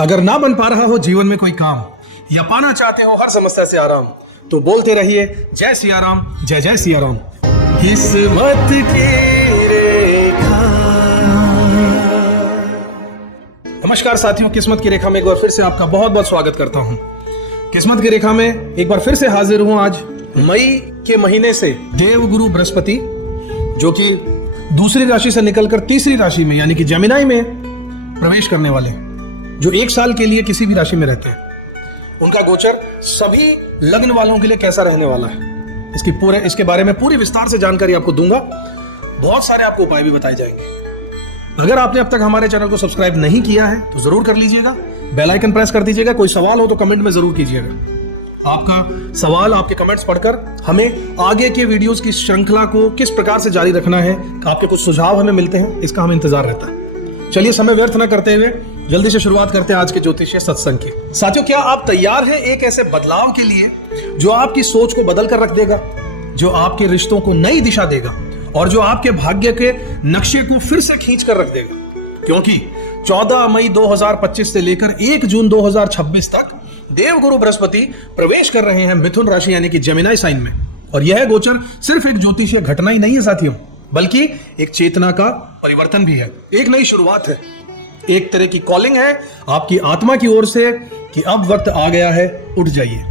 अगर ना बन पा रहा हो जीवन में कोई काम या पाना चाहते हो हर समस्या से आराम, तो बोलते रहिए जय सिया राम, जय जय सिया राम। किस्मत की रेखा। नमस्कार साथियों, किस्मत की रेखा में एक बार फिर से आपका बहुत बहुत स्वागत करता हूं। किस्मत की रेखा में एक बार फिर से हाजिर हूं। आज मई के महीने से देवगुरु बृहस्पति, जो कि दूसरी राशि से निकलकर तीसरी राशि में यानी कि जेमिनी में प्रवेश करने वाले, जो एक साल के लिए किसी भी राशि में रहते हैं, उनका गोचर सभी लग्न वालों के लिए कैसा रहने वाला है, इसके बारे में पूरी विस्तार से जानकारी आपको दूंगा। बहुत सारे आपको उपाय भी बताए जाएंगे। अगर आपने अब तक हमारे चैनल को सब्सक्राइब नहीं किया है तो जरूर कर लीजिएगा, बेल आइकन प्रेस कर दीजिएगा। कोई सवाल हो तो कमेंट में जरूर कीजिएगा। आपका सवाल, आपके कमेंट्स पढ़कर हमें आगे के वीडियोस की श्रृंखला को किस प्रकार से जारी रखना है, आपके कुछ सुझाव हमें मिलते हैं, इसका हमें इंतजार रहता है। चलिए समय व्यर्थ न करते हुए जल्दी से शुरुआत करते हैं आज के ज्योतिषीय सत्संग की। साथियों, क्या आप तैयार हैं एक ऐसे बदलाव के लिए जो आपकी सोच को बदल कर रख देगा, जो आपके रिश्तों को नई दिशा देगा और जो आपके भाग्य के नक्शे को फिर से खींच कर रख देगा? क्योंकि 14 मई 2025 से लेकर 1 जून 2026 तक देवगुरु बृहस्पति प्रवेश कर रहे हैं मिथुन राशि यानी कि जेमिनी साइन में। और यह गोचर सिर्फ एक ज्योतिषीय घटना ही नहीं है साथियों, बल्कि एक चेतना का परिवर्तन भी है, एक नई शुरुआत है, एक तरह की कॉलिंग है आपकी आत्मा की ओर से कि अब वक्त आ गया है, उठ जाइए।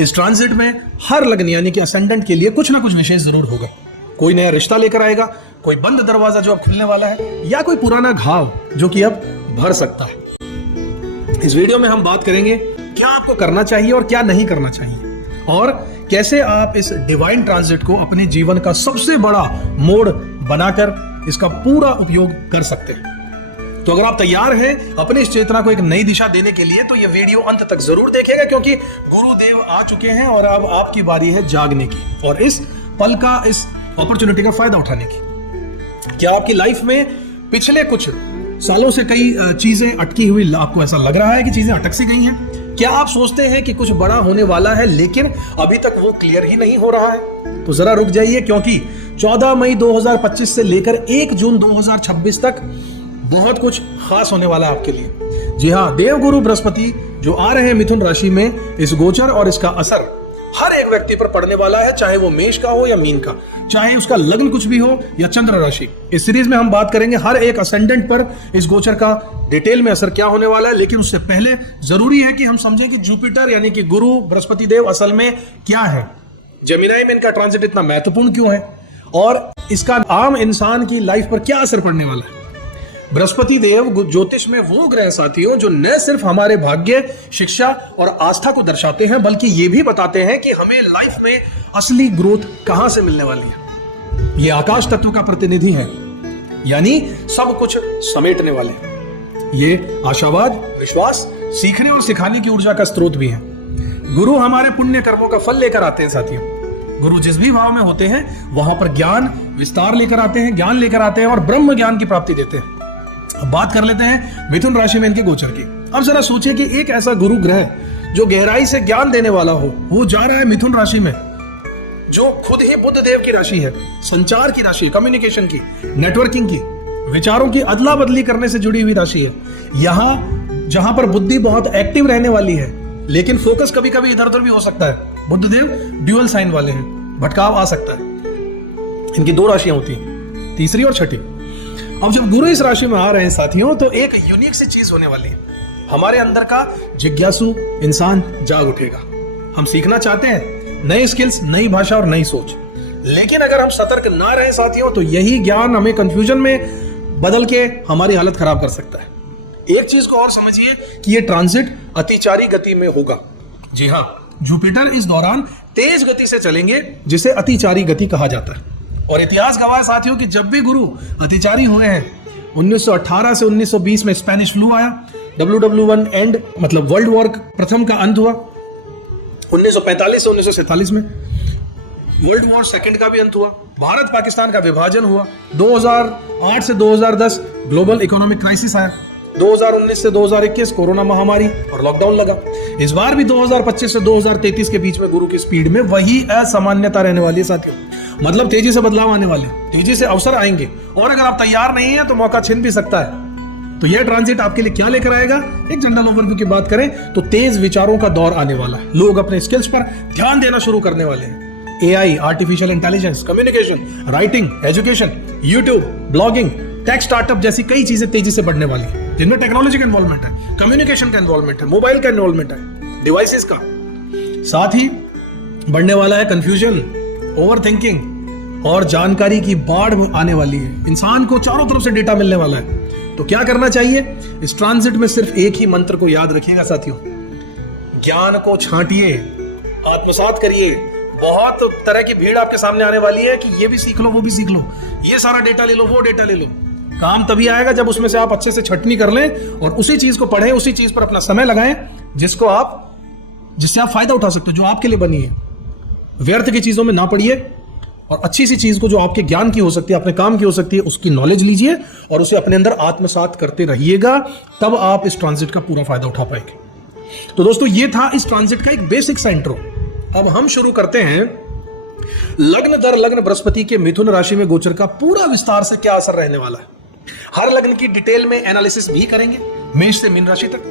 इस ट्रांजिट में हर लग्न यानी कि असेंडेंट के लिए कुछ ना कुछ विशेष जरूर होगा। कोई नया रिश्ता लेकर आएगा, कोई बंद दरवाजा जो अब खुलने वाला है, या कोई पुराना घाव जो कि अब भर सकता है। इस वीडियो में हम बात करेंगे क्या आपको करना चाहिए और क्या नहीं करना चाहिए, और कैसे आप इस डिवाइन ट्रांजिट को अपने जीवन का सबसे बड़ा मोड़ बनाकर इसका पूरा उपयोग कर सकते हैं। तो अगर आप तैयार हैं अपनी इस चेतना को एक नई दिशा देने के लिए, तो यह वीडियो अंत तक जरूर देखिएगा, क्योंकि गुरुदेव आ चुके हैं और अब आपकी बारी है जागने की और इस पल का, इस अपॉर्चुनिटी का फायदा उठाने की। क्या आपकी लाइफ में पिछले कुछ सालों से कई चीजें अटकी हुई, आपको ऐसा लग रहा है कि चीजें अटक सी गई हैं? क्या आप सोचते हैं कि कुछ बड़ा होने वाला है लेकिन अभी तक वो क्लियर ही नहीं हो रहा है? तो जरा रुक जाइए, क्योंकि 14 मई 2025 से लेकर 1 जून 2026 तक बहुत कुछ खास होने वाला है आपके लिए। जी हाँ, देवगुरु बृहस्पति जो आ रहे हैं मिथुन राशि में, इस गोचर और इसका असर हर एक व्यक्ति पर पड़ने वाला है, चाहे वो मेष का हो या मीन का, चाहे उसका लग्न कुछ भी हो या चंद्र राशि। इस सीरीज में हम बात करेंगे हर एक असेंडेंट पर इस गोचर का डिटेल में असर क्या होने वाला है। लेकिन उससे पहले जरूरी है कि हम समझें कि जुपिटर यानी कि गुरु बृहस्पति देव असल में क्या है, जेमिनी में इनका ट्रांजिट इतना महत्वपूर्ण क्यों है, और इसका आम इंसान की लाइफ पर क्या असर पड़ने वाला है। बृहस्पति देव ज्योतिष में वो ग्रह साथियों जो न सिर्फ हमारे भाग्य, शिक्षा और आस्था को दर्शाते हैं, बल्कि ये भी बताते हैं कि हमें लाइफ में असली ग्रोथ कहां से मिलने वाली है। ये आकाश तत्व का प्रतिनिधि है, यानी सब कुछ समेटने वाले हैं। ये आशावाद, विश्वास, सीखने और सिखाने की ऊर्जा का स्रोत भी है। गुरु हमारे पुण्य कर्मों का फल लेकर आते हैं साथियों। गुरु जिस भी भाव में होते हैं वहां पर ज्ञान विस्तार लेकर आते हैं, ज्ञान लेकर आते हैं और ब्रह्म ज्ञान की प्राप्ति देते हैं। अब बात कर लेते हैं मिथुन राशि में इनके गोचर की। अब जरा सोचिए कि एक ऐसा गुरु ग्रह जो गहराई से ज्ञान देने वाला हो, वो जा रहा है मिथुन राशि में, जो खुद ही बुध देव की राशि है, संचार की राशि, कम्युनिकेशन की, नेटवर्किंग की, विचारों की अदला बदली करने से जुड़ी हुई राशि है। यहां जहां पर बुद्धि बहुत एक्टिव रहने वाली है, लेकिन फोकस कभी कभी इधर उधर भी हो सकता है। बुध देव ड्यूअल साइन वाले हैं, भटकाव आ सकता है। इनकी 2 राशियां होती हैं, तीसरी और छठी। अब जब गुरु इस राशि में आ रहे हैं साथियों, तो एक यूनिक सी चीज होने वाली है। हमारे अंदर का जिज्ञासु इंसान जाग उठेगा। हम सीखना चाहते हैं नई स्किल्स, नई भाषा और नई सोच, लेकिन अगर हम सतर्क ना रहे साथियों, तो यही ज्ञान हमें कंफ्यूजन में बदल के हमारी हालत खराब कर सकता है। एक चीज को और समझिए कि ये ट्रांजिट अतिचारी गति में होगा। जी हाँ, जुपिटर इस दौरान तेज गति से चलेंगे, जिसे अतिचारी गति कहा जाता है। और इतिहास गवाह साथियों कि जब भी गुरु अतिचारी हुए हैं, 1918 से 1920 में स्पेनिश फ्लू आया, WW1 एंड मतलब वर्ल्ड वॉर प्रथम का अंत हुआ, 1945 से 1947 में वर्ल्ड वॉर सेकंड का भी अंत हुआ, भारत पाकिस्तान का विभाजन हुआ, 2008 से 2010 ग्लोबल इकोनॉमिक क्राइसिस आया, 2019 से 2021 कोरोना महामारी और लॉकडाउन लगा। इस बार भी 2025 से 2033 के बीच में गुरु की स्पीड में वही असामान्यता रहने वाली है साथियों। मतलब तेजी से बदलाव आने वाले, तेजी से अवसर आएंगे, और अगर आप तैयार नहीं हैं तो मौका छिन भी सकता है। तो यह ट्रांजिट आपके लिए क्या लेकर आएगा? एक जनरल ओवरव्यू की बात करें तो तेज विचारों का दौर आने वाला है। लोग अपने स्किल्स पर ध्यान देना शुरू करने वाले हैं। AI, artificial intelligence, communication, writing, education, YouTube, blogging, tech startup जैसी कई चीजें तेजी से बढ़ने वाली है, जिनमें टेक्नोलॉजी का इन्वॉल्वमेंट है, कम्युनिकेशन का इन्वॉल्वमेंट है, मोबाइल का इन्वॉल्वमेंट है, डिवाइसेस का। साथ ही बढ़ने वाला है कंफ्यूजन, ओवरथिंकिंग और जानकारी की बाढ़ आने वाली है। इंसान को चारों तरफ से डेटा मिलने वाला है। तो क्या करना चाहिए? इस ट्रांजिट में सिर्फ एक ही मंत्र को याद रखिएगा साथियों, ज्ञान को छांटिए, आत्मसात करिए। बहुत तरह की भीड़ आपके सामने आने वाली है कि ये भी सीख लो, वो भी सीख लो, ये सारा डेटा ले लो, वो डेटा ले लो। काम तभी आएगा जब उसमें से आप अच्छे से छटनी कर लें और उसी चीज को पढ़ें, उसी चीज पर अपना समय लगाएं जिससे आप फायदा उठा सकते हो, जो आपके लिए बनी है। व्यर्थ की चीजों में ना पड़िए और अच्छी सी चीज को जो आपके ज्ञान की हो सकती है, अपने काम की हो सकती है, उसकी नॉलेज लीजिए और उसे अपने अंदर आत्मसात करते रहिएगा। तब आप इस ट्रांजिट का पूरा फायदा उठा पाएंगे। तो दोस्तों, ये था इस ट्रांजिट का एक बेसिक सा इंट्रो। अब हम शुरू करते हैं लग्न दर लग्न बृहस्पति के मिथुन राशि में गोचर का पूरा विस्तार से क्या असर रहने वाला है। हर लग्न की डिटेल में एनालिसिस भी करेंगे, मेष से मीन राशि तक।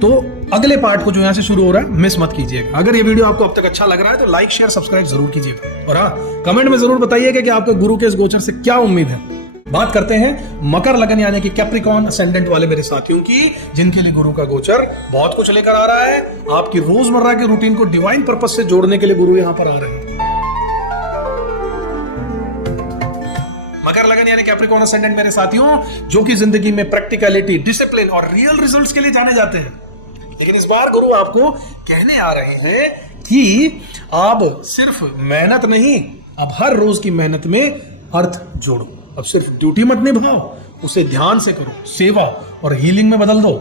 तो अगले पार्ट को जो यहां से शुरू हो रहा है, मिस मत कीजिएगा। अगर ये वीडियो आपको अब तक अच्छा लग रहा है तो लाइक, शेयर, सब्सक्राइब जरूर कीजिएगा और हाँ, कमेंट में जरूर बताइएगा कि आपके गुरु के इस गोचर से क्या उम्मीद है। बात करते हैं मकर लगन यानी कि कैप्रिकॉर्न असेंडेंट वाले मेरे साथियों की, जिनके लिए गुरु का गोचर बहुत कुछ लेकर आ रहा है। आपकी रोजमर्रा के रूटीन को डिवाइन पर्पस से जोड़ने के लिए गुरु यहां पर आ रहे हैं। मकर लगन यानी कैप्रिकॉर्न असेंडेंट मेरे साथियों, जो कि जिंदगी में प्रैक्टिकलिटी, डिसिप्लिन और रियल रिजल्ट्स के लिए जाने जाते हैं। लेकिन इस बार गुरु आपको कहने आ रहे हैं कि आप सिर्फ मेहनत नहीं, अब हर रोज की मेहनत में अर्थ जोड़ो। अब सिर्फ ड्यूटी मत निभाओ, उसे ध्यान से करो, सेवा और हीलिंग में बदल दो।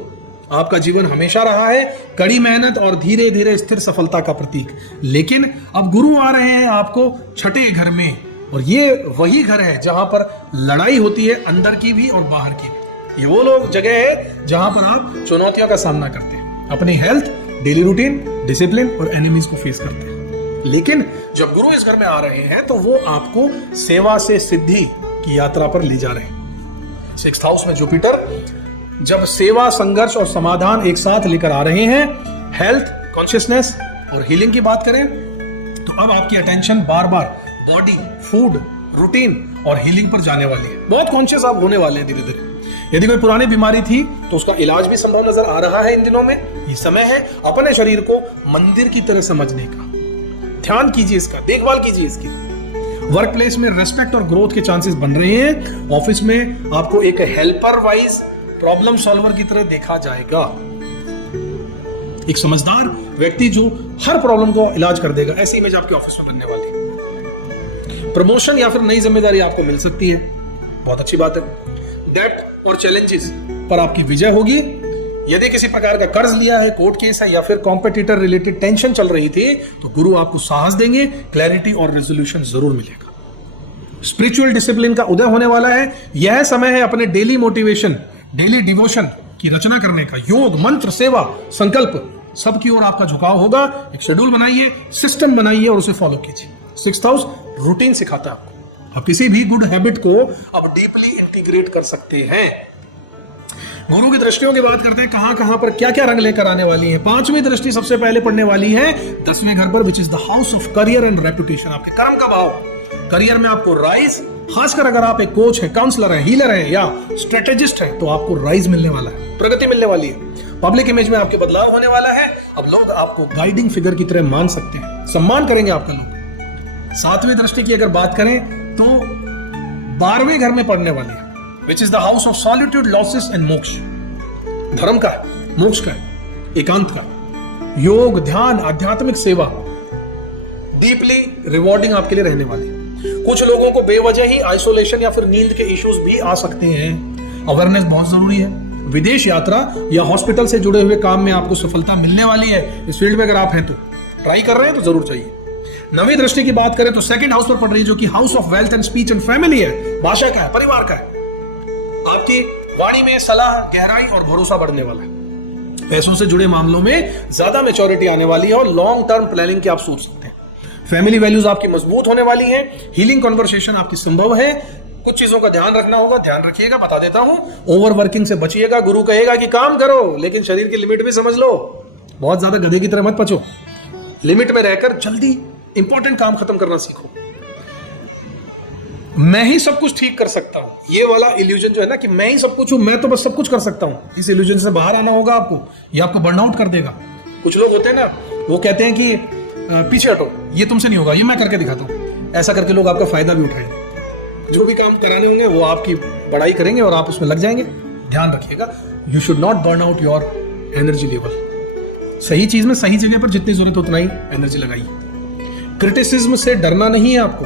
आपका जीवन हमेशा रहा है कड़ी मेहनत और धीरे धीरे स्थिर सफलता का प्रतीक। लेकिन अब गुरु आ रहे हैं आपको छठे घर में, और ये वही घर है जहां पर लड़ाई होती है, अंदर की भी और बाहर की भी। ये वो लोग जगह है जहां पर आप चुनौतियों का सामना करते हैं, अपनी हेल्थ, डेली रूटीन, डिसिप्लिन और एनिमीज को फेस करते हैं। लेकिन जब गुरु इस घर में आ रहे हैं तो वो आपको सेवा से सिद्धि की यात्रा पर ले जा रहे हैं। 6th हाउस में जुपिटर जब सेवा, संघर्ष और समाधान एक साथ लेकर आ रहे हैं, हेल्थ, कॉन्शियसनेस और हीलिंग की बात करें तो अब आपकी अटेंशन बार बार बॉडी, फूड, रूटीन और हीलिंग पर जाने वाली है। बहुत कॉन्शियस आप होने वाले हैं धीरे धीरे। यदि कोई पुरानी बीमारी थी तो उसका इलाज भी संभव नजर आ रहा है इन दिनों में। ये समय है अपने शरीर को मंदिर की तरह समझने का। ध्यान कीजिए इसका, देखभाल कीजिए इसकी। वर्क प्लेस में रेस्पेक्ट और ग्रोथ के चांसेस बन रहे हैं। ऑफिस में आपको एक हेल्पर वाइज प्रॉब्लम सॉल्वर की तरह देखा जाएगा। एक समझदार व्यक्ति जो हर प्रॉब्लम को इलाज कर देगा, ऐसी इमेज आपके ऑफिस में बनने वाली है। प्रमोशन या फिर नई जिम्मेदारी आपको मिल सकती है, बहुत अच्छी बात है। डेब्ट और चैलेंजेस पर आपकी विजय होगी। यदि किसी प्रकार का कर्ज लिया है, कोर्ट केस है या फिर कॉम्पिटिटर रिलेटेड टेंशन चल रही थी, तो गुरु आपको साहस देंगे, क्लैरिटी और रेजोल्यूशन जरूर मिलेगा। स्पिरिचुअल डिसिप्लिन का उदय होने वाला है। यह समय है अपने डेली मोटिवेशन, डेली डिवोशन की रचना करने का। योग, मंत्र, सेवा, संकल्प सबकी ओर आपका झुकाव होगा। एक शेड्यूल बनाइए, सिस्टम बनाइए और उसे फॉलो कीजिए। 6th हाउस रूटीन सिखाता है आपको। आप किसी भी गुड हैबिट को अब डीपली इंटीग्रेट कर सकते हैं। गुरु की दृष्टियों की बात करते हैं, कहां पर क्या क्या रंग लेकर आने वाली है। 5वीं दृष्टि सबसे पहले पड़ने वाली है 10वें घर पर, which is the house of career and reputation. आपके कर्म का भाव, करियर में आपको राइज, खासकर अगर आप एक कोच है, काउंसलर है, हीलर है या स्ट्रेटेजिस्ट है तो आपको राइज मिलने वाला है, प्रगति मिलने वाली है। पब्लिक इमेज में आपके बदलाव होने वाला है। अब लोग आपको गाइडिंग फिगर की तरह मान सकते हैं, सम्मान करेंगे आपका लोग। 7वीं दृष्टि की अगर बात करें तो 12वें घर में पड़ने वाली है, which is the house of solitude, losses and मोक्ष। धर्म का, मोक्ष का, एकांत का, योग, ध्यान, आध्यात्मिक सेवा डीपली रिवॉर्डिंग आपके लिए रहने वाली है। कुछ लोगों को बेवजह ही आइसोलेशन या फिर नींद के इश्यूज भी आ सकते हैं। अवेयरनेस बहुत जरूरी है। विदेश यात्रा या हॉस्पिटल से जुड़े हुए काम में आपको सफलता मिलने वाली है। इस फील्ड में अगर आप हैं तो ट्राई कर रहे हैं तो जरूर चाहिए। 9वीं दृष्टि की बात करें तो 2nd हाउस पर पड़ रही है, जो कि house of wealth and speech and family है। भाषा का है, परिवार का है। आपकी वाणी में सलाह, गहराई और भरोसा बढ़ने वाला है। पैसों से जुड़े मामलों में ज्यादा मैच्योरिटी आने वाली है और लॉन्ग टर्म प्लानिंग की आप सोच सकते हैं। फैमिली वैल्यूज आपकी मजबूत होने वाली हैं। हीलिंग कन्वर्सेशन आपकी संभव है। कुछ चीजों का ध्यान रखना होगा, ध्यान रखिएगा, बता देता हूं। ओवर वर्किंग से बचिएगा। गुरु कहेगा कि काम करो, लेकिन शरीर की लिमिट भी समझ लो। बहुत ज्यादा गधे की तरह मत पचो। लिमिट में रहकर जल्दी इंपॉर्टेंट काम खत्म करना सीखो। मैं ही सब कुछ ठीक कर सकता हूं, ये वाला इल्यूजन जो है ना कि मैं ही सब कुछ हूं, मैं तो बस सब कुछ कर सकता हूं, इस इल्यूजन से बाहर आना होगा आपको। ये आपको बर्नआउट कर देगा। कुछ लोग होते हैं ना, वो कहते हैं कि पीछे हटो, ये तुमसे नहीं होगा, ये मैं करके दिखाता हूं। ऐसा करके लोग आपका फायदा भी उठाएंगे। जो भी काम कराने होंगे वो आपकी बड़ाई करेंगे और आप उसमें लग जाएंगे। ध्यान रखिएगा, you should not burn out your energy level. सही चीज में सही जगह पर जितनी जरूरत उतना ही एनर्जी लगाइए। क्रिटिसिज्म से डरना नहीं है आपको।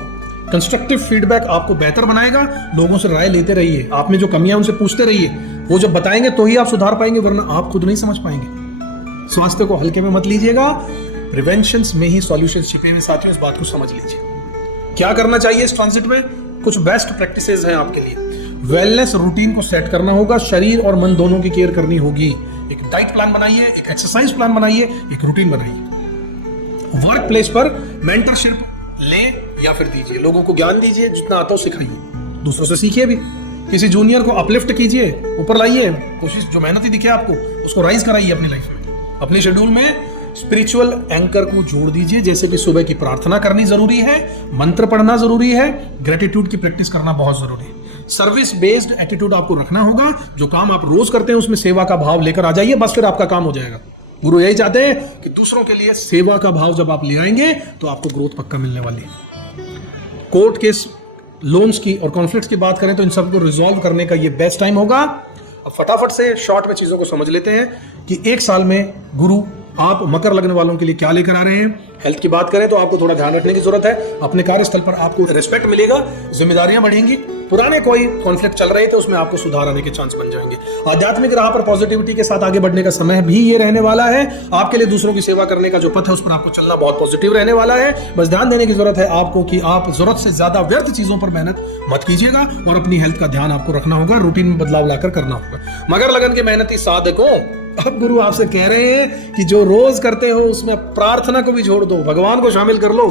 कंस्ट्रक्टिव फीडबैक आपको बेहतर बनाएगा। लोगों से राय लेते रहिए, आप में जो कमियां उनसे पूछते रहिए। वो जब बताएंगे तो ही आप सुधार पाएंगे, वरना आप खुद नहीं समझ पाएंगे। स्वास्थ्य को हल्के में मत लीजिएगा, प्रिवेंशन में ही सॉल्यूशन छिपे हुए। साथियों, इस बात को समझ लीजिए। क्या करना चाहिए इस ट्रांजिट में? कुछ बेस्ट प्रैक्टिसेस हैं आपके लिए। वेलनेस रूटीन को सेट करना होगा, शरीर और मन दोनों की केयर करनी होगी। एक डाइट प्लान बनाइए, एक एक्सरसाइज प्लान बनाइए, एक रूटीन बनाइए। वर्क प्लेस पर मेंटरशिप ले या फिर दीजिए, लोगों को ज्ञान दीजिए, जितना आता हो सिखाइए, दूसरों से सीखिए भी। किसी जूनियर को अपलिफ्ट कीजिए, ऊपर लाइए, कोशिश जो मेहनती दिखे आपको उसको राइज कराइए अपनी लाइफ में। अपने शेड्यूल में स्पिरिचुअल एंकर को जोड़ दीजिए, जैसे कि सुबह की प्रार्थना करनी जरूरी है, मंत्र पढ़ना जरूरी है, ग्रेटिट्यूड की प्रैक्टिस करना बहुत जरूरी है। सर्विस बेस्ड एटीट्यूड आपको रखना होगा। जो काम आप रोज करते हैं उसमें सेवा का भाव लेकर आ जाइए, बस फिर आपका काम हो जाएगा। गुरु यही चाहते हैं कि दूसरों के लिए सेवा का भाव जब आप ले आएंगे तो आपको ग्रोथ पक्का मिलने वाली है। कोर्ट केस, लोन्स की और कॉन्फ्लिक्ट्स की बात करें तो इन सबको रिजॉल्व करने का ये बेस्ट टाइम होगा। अब फटाफट से शॉर्ट में चीजों को समझ लेते हैं कि एक साल में गुरु आप मकर लग्न वालों के लिए क्या लेकर आ रहे हैं। हेल्थ की बात करें तो आपको थोड़ा ध्यान रखने की जरूरत है। अपने कार्यस्थल पर आपको रिस्पेक्ट मिलेगा, जिम्मेदारियां बढ़ेंगी। पुराने कोई कॉन्फ्लिक्ट चल रहे थे उसमें आपको सुधार आने के चांस बन जाएंगे। आध्यात्मिक राह पर पॉजिटिविटी के साथ आगे बढ़ने का समय भी ये रहने वाला है। आपके लिए दूसरों की सेवा करने का जो पथ है उस पर आपको चलना बहुत पॉजिटिव रहने वाला है। बस ध्यान देने की जरूरत है आपको कि आप जरूरत से ज्यादा व्यर्थ चीजों पर मेहनत मत कीजिएगा और अपनी हेल्थ का ध्यान आपको रखना होगा, रूटीन में बदलाव लाकर करना होगा। मगर लगन के मेहनती साधकों, अब गुरु आपसे कह रहे हैं कि जो रोज करते हो उसमें प्रार्थना को भी जोड़ दो, भगवान को शामिल कर लो।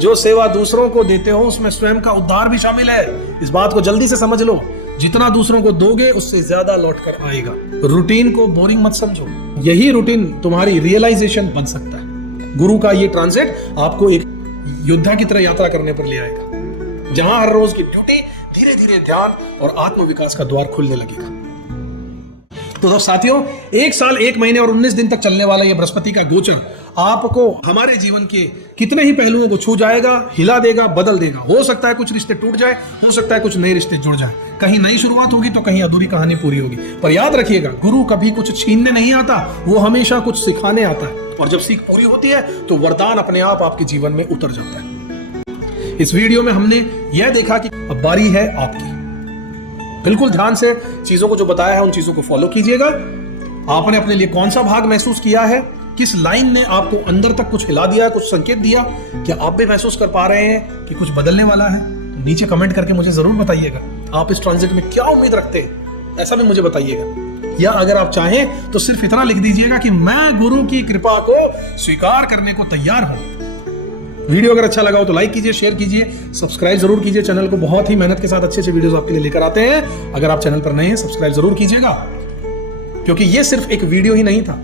जो सेवा दूसरों को देते हो उसमें स्वयं का उद्धार भी शामिल है। इस बात को जल्दी से समझ लो। जितना दूसरों को दोगे उससे ज्यादा लौट कर आएगा। रूटीन को बोरिंग मत समझो, यही रूटीन तुम्हारी रियलाइजेशन बन सकता है। गुरु का ये ट्रांजिट आपको एक योद्धा की तरह यात्रा करने पर ले आएगा, जहां हर रोज की ड्यूटी धीरे धीरे ध्यान और आत्म विकास का द्वार खुलने लगेगा। तो साथियों, 1 साल 1 महीने और 19 दिन तक चलने वाला यह बृहस्पति का गोचर आपको हमारे जीवन के कितने ही पहलुओं को छू जाएगा, हिला देगा, बदल देगा। हो सकता है कुछ रिश्ते टूट जाए, हो सकता है कुछ नए रिश्ते जुड़ जाए, कहीं नई शुरुआत होगी तो कहीं अधूरी कहानी पूरी होगी। पर याद रखिएगा, गुरु कभी कुछ छीनने नहीं आता, वो हमेशा कुछ सिखाने आता है। और जब सीख पूरी होती है तो वरदान अपने आप आपके जीवन में उतर जाता है। इस वीडियो में हमने यह देखा कि अब बारी है आपकी। बिल्कुल ध्यान से चीजों को जो बताया है उन चीजों को फॉलो कीजिएगा। आपने अपने लिए कौन सा भाग महसूस किया है, किस लाइन ने आपको अंदर तक कुछ हिला दिया, कुछ संकेत दिया, क्या आप भी महसूस कर पा रहे हैं कि कुछ बदलने वाला है? तो नीचे कमेंट करके मुझे जरूर बताइएगा। आप इस ट्रांजिट में क्या उम्मीद रखते हैं, ऐसा भी मुझे बताइएगा। या अगर आप चाहें तो सिर्फ इतना लिख दीजिएगा कि मैं गुरु की कृपा को स्वीकार करने को तैयार हूं। वीडियो अगर अच्छा लगा हो तो लाइक कीजिए, शेयर कीजिए, सब्सक्राइब जरूर कीजिए चैनल को। बहुत ही मेहनत के साथ अच्छे वीडियोस आपके लिए लेकर आते हैं। अगर आप चैनल पर नए हैं, सब्सक्राइब जरूर कीजिएगा, क्योंकि ये सिर्फ एक वीडियो ही नहीं था,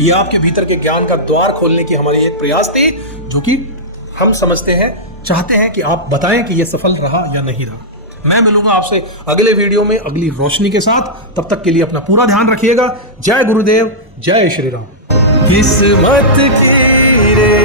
ये आपके भीतर के ज्ञान का द्वार खोलने की हमारी एक प्रयास थी, जो कि हम समझते हैं, चाहते हैं कि आप बताएं कि ये सफल रहा या नहीं रहा। मैं मिलूंगा आपसे अगले वीडियो में अगली रोशनी के साथ। तब तक के लिए अपना पूरा ध्यान रखिएगा। जय गुरुदेव, जय श्री राम। किस्मत की